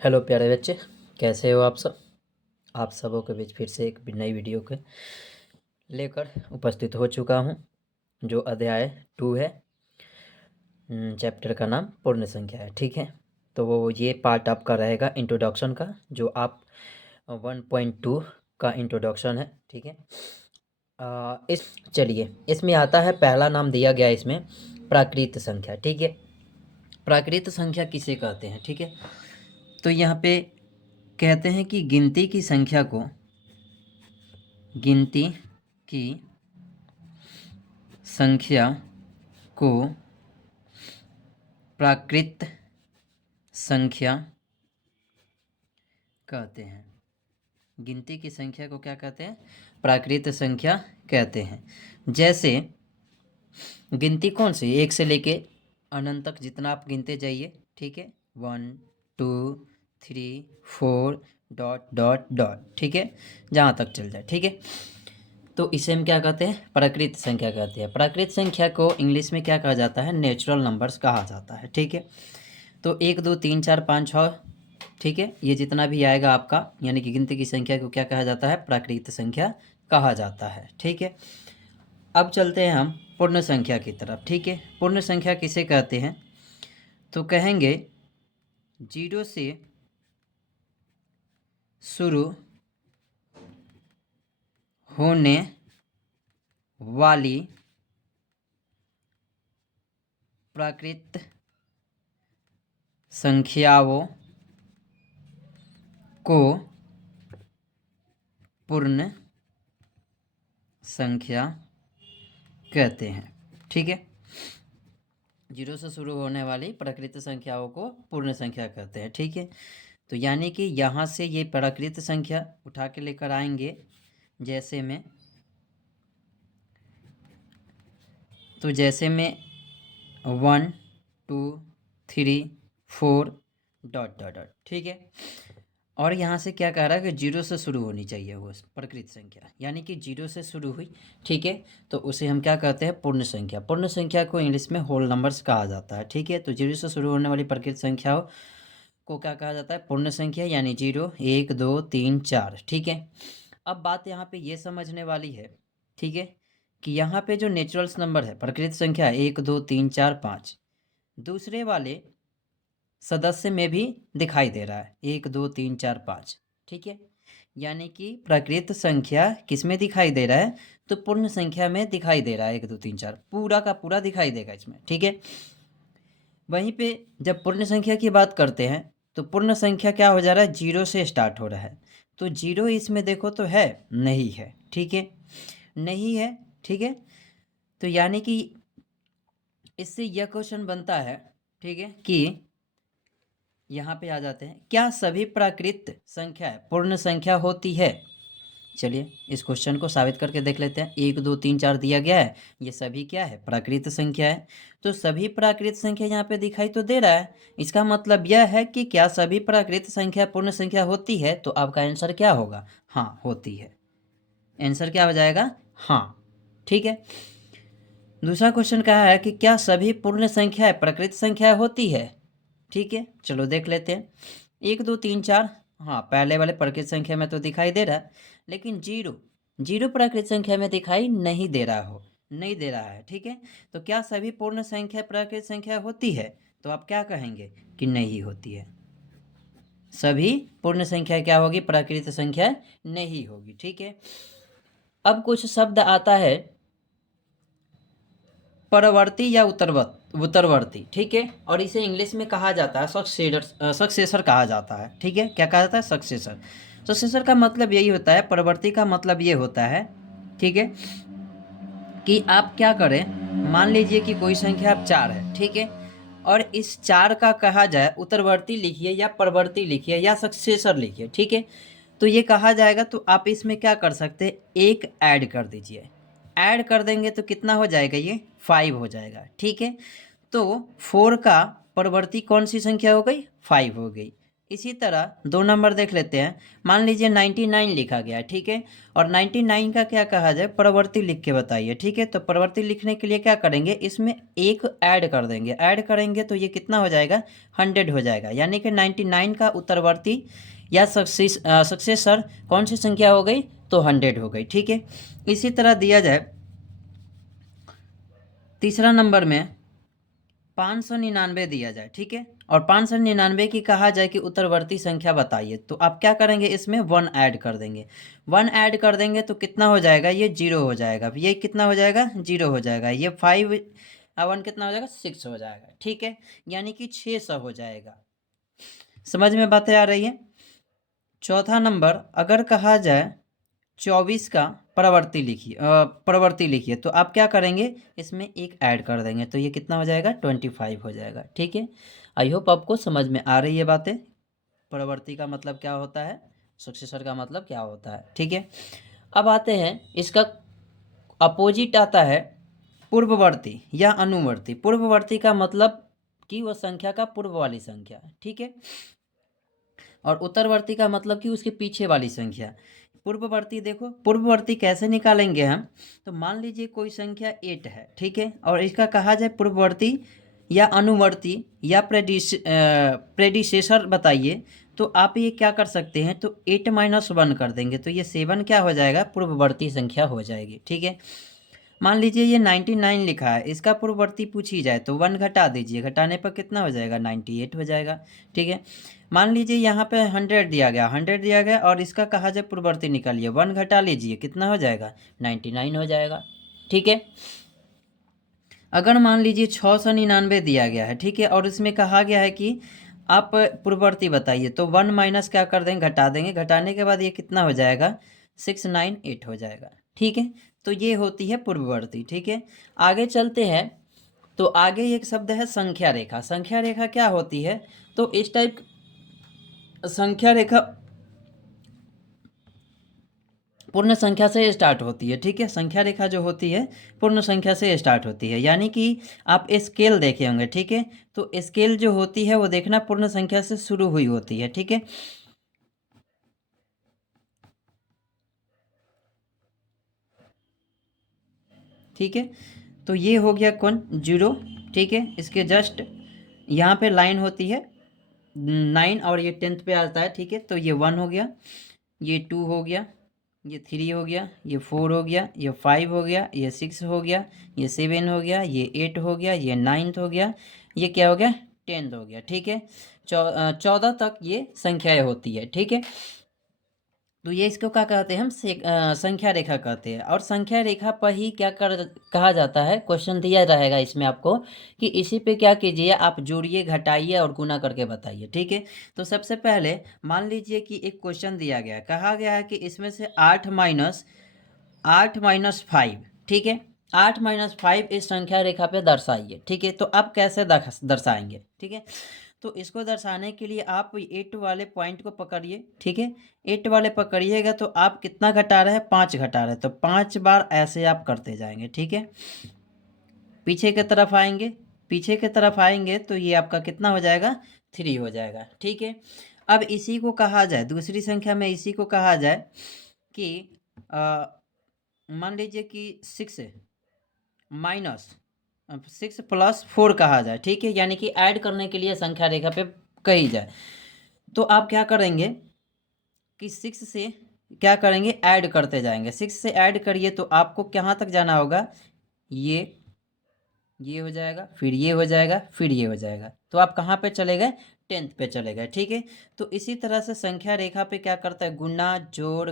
Hello प्यारे बच्चे, कैसे हो आप सब। आप सबों के बीच फिर से एक नई वीडियो के लेकर उपस्थित हो चुका हूं, जो अध्याय 2 है। चैप्टर का नाम पूर्ण संख्या है। ठीक है, तो वो ये पार्ट आपका रहेगा इंट्रोडक्शन का, जो आप 1.2 का इंट्रोडक्शन है। ठीक है, इस चलिए इसमें आता है, पहला नाम दिया गया इसमें प्राकृत संख्या। ठीक है, प्राकृत संख्या किसे कहते हैं। ठीक है, तो यहाँ पे कहते हैं कि गिनती की संख्या को प्राकृत संख्या कहते हैं। गिनती की संख्या को क्या कहते हैं? प्राकृत संख्या कहते हैं। जैसे गिनती कौन सी, 1 से लेके अनंत तक जितना आप गिनते जाइए। ठीक है, 1 2 3 4 डॉट डॉट डॉट। ठीक है, जहाँ तक चल जाए। ठीक है, तो इसे हम क्या कहते हैं? प्राकृत संख्या कहते हैं। प्राकृत संख्या को इंग्लिश में क्या कहा जाता है? नेचुरल नंबर्स कहा जाता है। ठीक है, तो 1 2 3 4 5 6, ठीक है, ये जितना भी आएगा आपका, यानी कि गिनती की संख्या को क्या कहा जाता है? प्राकृत संख्या कहा जाता है। ठीक है, अब चलते हैं हम पूर्ण संख्या की तरफ। ठीक है, पूर्ण संख्या किसे कहते हैं? तो कहेंगे 0 से शुरू होने वाली प्राकृत संख्याओं को पूर्ण संख्या कहते हैं। ठीक है, 0 से शुरू होने वाली प्राकृत संख्याओं को पूर्ण संख्या कहते हैं। ठीक है, तो यानी कि यहाँ से ये प्राकृत संख्या उठा के लेकर आएंगे, जैसे में 1 2 3 4 डॉट डॉट डॉट। ठीक है, और यहाँ से क्या कह रहा है कि 0 से शुरू होनी चाहिए वो प्राकृत संख्या, यानी कि 0 से शुरू हुई। ठीक है, तो उसे हम क्या कहते हैं? पूर्ण संख्या। पूर्ण संख्या को इंग्लिश में होल नंबर्स कहा जाता है। ठीक है, तो 0 से शुरू होने वाली प्राकृत संख्याओं को क्या कहा जाता है? पूर्ण संख्या, यानी 0 1 2 3 4। ठीक है, अब बात यहाँ पे ये समझने वाली है, ठीक है, कि यहाँ पे जो नेचुरल्स नंबर है, प्राकृत संख्या 1 2 3 4 5, दूसरे वाले सदस्य में भी दिखाई दे रहा है 1 2 3 4 5। ठीक है, यानी कि प्राकृत संख्या किस में दिखाई दे रहा है? तो पूर्ण संख्या में दिखाई दे रहा है। 1 2 3 4 पूरा का पूरा दिखाई देगा इसमें। ठीक है, वहीं पे जब पूर्ण संख्या की बात करते हैं, तो पूर्ण संख्या क्या हो जा रहा है? 0 से स्टार्ट हो रहा है। तो 0 इसमें देखो तो है नहीं है। ठीक है, नहीं है। ठीक है, तो यानी कि इससे यह क्वेश्चन बनता है, ठीक है, कि यहाँ पे आ जाते हैं, क्या सभी प्राकृत संख्या पूर्ण संख्या होती है? चलिए इस क्वेश्चन को साबित करके देख लेते हैं। 1 2 3 4 दिया गया है, ये सभी क्या है? प्राकृत संख्या है। तो सभी प्राकृत संख्या यहाँ पे दिखाई तो दे रहा है, इसका मतलब यह है कि क्या सभी प्राकृत संख्या पूर्ण संख्या होती है? तो आपका आंसर क्या होगा? हाँ, होती है। आंसर क्या हो जाएगा? हाँ। ठीक है, दूसरा क्वेश्चन कहा है कि क्या सभी पूर्ण संख्या प्राकृत संख्या होती है? ठीक है, चलो देख लेते हैं। 1 2 3 4, हाँ, पहले वाले प्राकृत संख्या में तो दिखाई दे रहा है, लेकिन 0 प्राकृत संख्या में दिखाई नहीं दे रहा है। ठीक है, तो क्या सभी पूर्ण संख्या प्राकृत संख्या होती है? तो आप क्या कहेंगे कि नहीं होती है। सभी पूर्ण संख्या क्या होगी? प्राकृत संख्या नहीं होगी। ठीक है, अब कुछ शब्द आता है परवर्ती या उत्तरवर्ती। ठीक है, और इसे इंग्लिश में कहा जाता है सक्सेसर कहा जाता है। ठीक है, क्या कहा जाता है? सक्सेसर। सक्सेसर का मतलब यही होता है, परवर्ती का मतलब ये होता है, ठीक है, कि आप क्या करें, मान लीजिए कि कोई संख्या आप 4 है। ठीक है, और इस 4 का कहा जाए उत्तरवर्ती लिखिए या परवर्ती लिखिए या सक्सेसर लिखिए। ठीक है, तो ये कहा जाएगा, तो आप इसमें क्या कर सकते हैं? एक ऐड कर दीजिए। ऐड कर देंगे तो कितना हो जाएगा? ये 5 हो जाएगा। ठीक है, तो 4 का परवर्ती कौन सी संख्या हो गई? 5 हो गई। इसी तरह 2 नंबर देख लेते हैं। मान लीजिए 99 लिखा गया है, ठीक है, और 99 का क्या कहा जाए, प्रवृत्ति लिख के बताइए, ठीक है। तो प्रवृत्ति लिखने के लिए क्या करेंगे, इसमें एक ऐड कर देंगे, ऐड करेंगे तो ये कितना हो जाएगा, 100 हो जाएगा। यानी कि 99 का उत्तरवर्ती या सक्सेसर कौन सी संख्या हो गई, तो 100 हो गई, ठीक है। इसी तरह दिया जाए तीसरा नंबर में 599 दिया जाए, ठीक है, और 599 की कहा जाए कि उत्तरवर्ती संख्या बताइए, तो आप क्या करेंगे, इसमें 1 ऐड कर देंगे। 1 ऐड कर देंगे तो कितना हो जाएगा, ये 0 हो जाएगा, ये कितना हो जाएगा, 0 हो जाएगा, ये 5 1 कितना हो जाएगा, 6 हो जाएगा, ठीक है, यानी कि 600 हो जाएगा। समझ में बातें आ रही है। चौथा नंबर, अगर कहा जाए 24 का प्रवृत्ति लिखिए, तो आप क्या करेंगे, इसमें एक ऐड कर देंगे, तो ये कितना हो जाएगा, 25 हो जाएगा, ठीक है। आई होप आपको समझ में आ रही है बातें। प्रवृत्ति का मतलब क्या होता है, सक्सेसर का मतलब क्या होता है, ठीक है। अब आते हैं, इसका अपोजिट आता है पूर्ववर्ती या अनुवर्ती। पूर्ववर्ती का मतलब कि वह संख्या का पूर्व वाली संख्या, ठीक है, और उत्तरवर्ती का मतलब कि उसके पीछे वाली संख्या। पूर्ववर्ती देखो, पूर्ववर्ती कैसे निकालेंगे हम, तो मान लीजिए कोई संख्या 8 है, ठीक है, और इसका कहा जाए पूर्ववर्ती या अनुवर्ती या प्रेडिसेसर बताइए, तो आप ये क्या कर सकते हैं, तो 8 - 1 कर देंगे, तो ये 7 क्या हो जाएगा, पूर्ववर्ती संख्या हो जाएगी, ठीक है। मान लीजिए ये 99 लिखा है, इसका पूर्ववर्ती पूछी जाए तो 1 घटा दीजिए, घटाने पर कितना हो जाएगा, 98 हो जाएगा, ठीक है। मान लीजिए यहाँ पे 100 दिया गया, 100 दिया गया और इसका कहा जाए पूर्ववर्ती निकालिए, 1 घटा लीजिए, कितना हो जाएगा, 99 हो जाएगा, ठीक है। अगर मान लीजिए 699 दिया गया है, ठीक है, और इसमें कहा गया है कि आप पूर्ववर्ती बताइए, तो 1 माइनस क्या कर देंगे, घटा देंगे, घटाने के बाद ये कितना हो जाएगा, 698 हो जाएगा, ठीक है। तो ये होती है पूर्ववर्ती, ठीक है। आगे चलते हैं, तो आगे एक शब्द है संख्या रेखा। संख्या रेखा क्या होती है, तो इस टाइप संख्या रेखा पूर्ण संख्या से स्टार्ट होती है, ठीक है। संख्या रेखा जो होती है पूर्ण संख्या से स्टार्ट होती है, यानी कि आप स्केल देखे होंगे, ठीक है, तो स्केल जो होती है वो देखना पूर्ण संख्या से शुरू हुई होती है, ठीक है। ठीक है, तो ये हो गया कौन, 0, ठीक है। इसके जस्ट यहाँ पे लाइन होती है 9 और ये 10th पे आता है, ठीक है। तो ये 1 हो गया, ये 2 हो गया, ये 3 हो गया, ये 4 हो गया, ये 5 हो गया, ये 6 हो गया, ये 7 हो गया, ये 8 हो गया, ये 9th हो गया, ये क्या हो गया, 10th हो गया, ठीक है। 14 तक ये संख्याएं होती है, ठीक है। तो ये इसको क्या कहते हैं हम, संख्या रेखा कहते हैं। और संख्या रेखा पर ही क्या कहा जाता है, क्वेश्चन दिया रहेगा इसमें आपको कि इसी पे क्या कीजिए, आप जोड़िए, घटाइए और गुना करके बताइए, ठीक है। तो सबसे पहले मान लीजिए कि एक क्वेश्चन दिया गया है, कहा गया है कि इसमें से 8 माइनस 5, ठीक है, 8 - 5 इस संख्या रेखा पे दर्शाइए, ठीक है। तो आप कैसे दर्शाएंगे, ठीक है। तो इसको दर्शाने के लिए आप 8 वाले पॉइंट को पकड़िए, ठीक है। 8 वाले पकड़िएगा तो आप कितना घटा रहे हैं, 5 घटा रहे हैं, तो 5 बार ऐसे आप करते जाएंगे, ठीक है। पीछे की तरफ आएंगे, पीछे की तरफ आएंगे तो ये आपका कितना हो जाएगा, 3 हो जाएगा, ठीक है। अब इसी को कहा जाए, दूसरी संख्या में इसी को कहा जाए कि मान लीजिए कि 6 माइनस 6 + 4 कहा जाए, ठीक है, यानी कि ऐड करने के लिए संख्या रेखा पे कही जाए, तो आप क्या करेंगे कि 6 से क्या करेंगे, ऐड करते जाएंगे, 6 से ऐड करिए तो आपको कहाँ तक जाना होगा, ये हो जाएगा, फिर ये हो जाएगा, फिर ये हो जाएगा, तो आप कहाँ पे चले गए, 10th पे चले गए, ठीक है। तो इसी तरह से संख्या रेखा पे क्या करता है, गुना, जोड़,